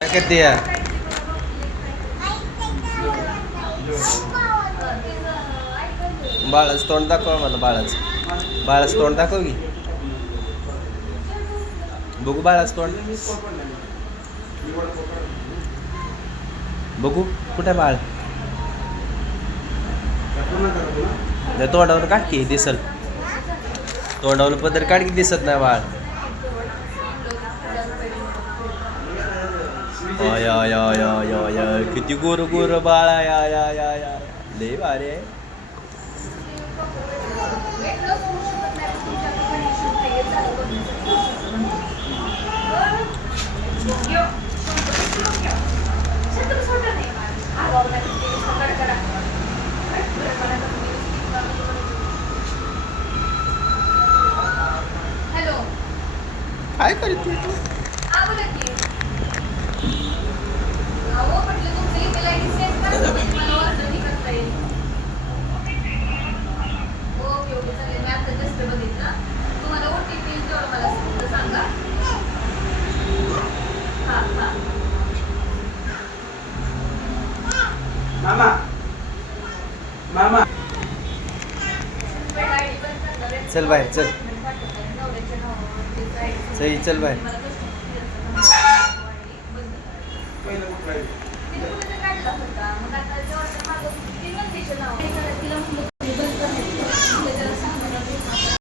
काय करते बाळच बाळाचं तोंड दाखव मला बाळाचं बाळाचं तोंड दाखव की बघू बाळाच तोंड बघू कुठे बाळ त्या तोंडावर काढ की दिसल तोंडावर पदर काढ की दिसत नाही बाळ अय अय अय अय अय किती गोर गोर बाळ या या या या. लय भारी आहे. काय करते तू? मामा मामा. चल बाहेर, चल. सई चल बाहेर. पहिलं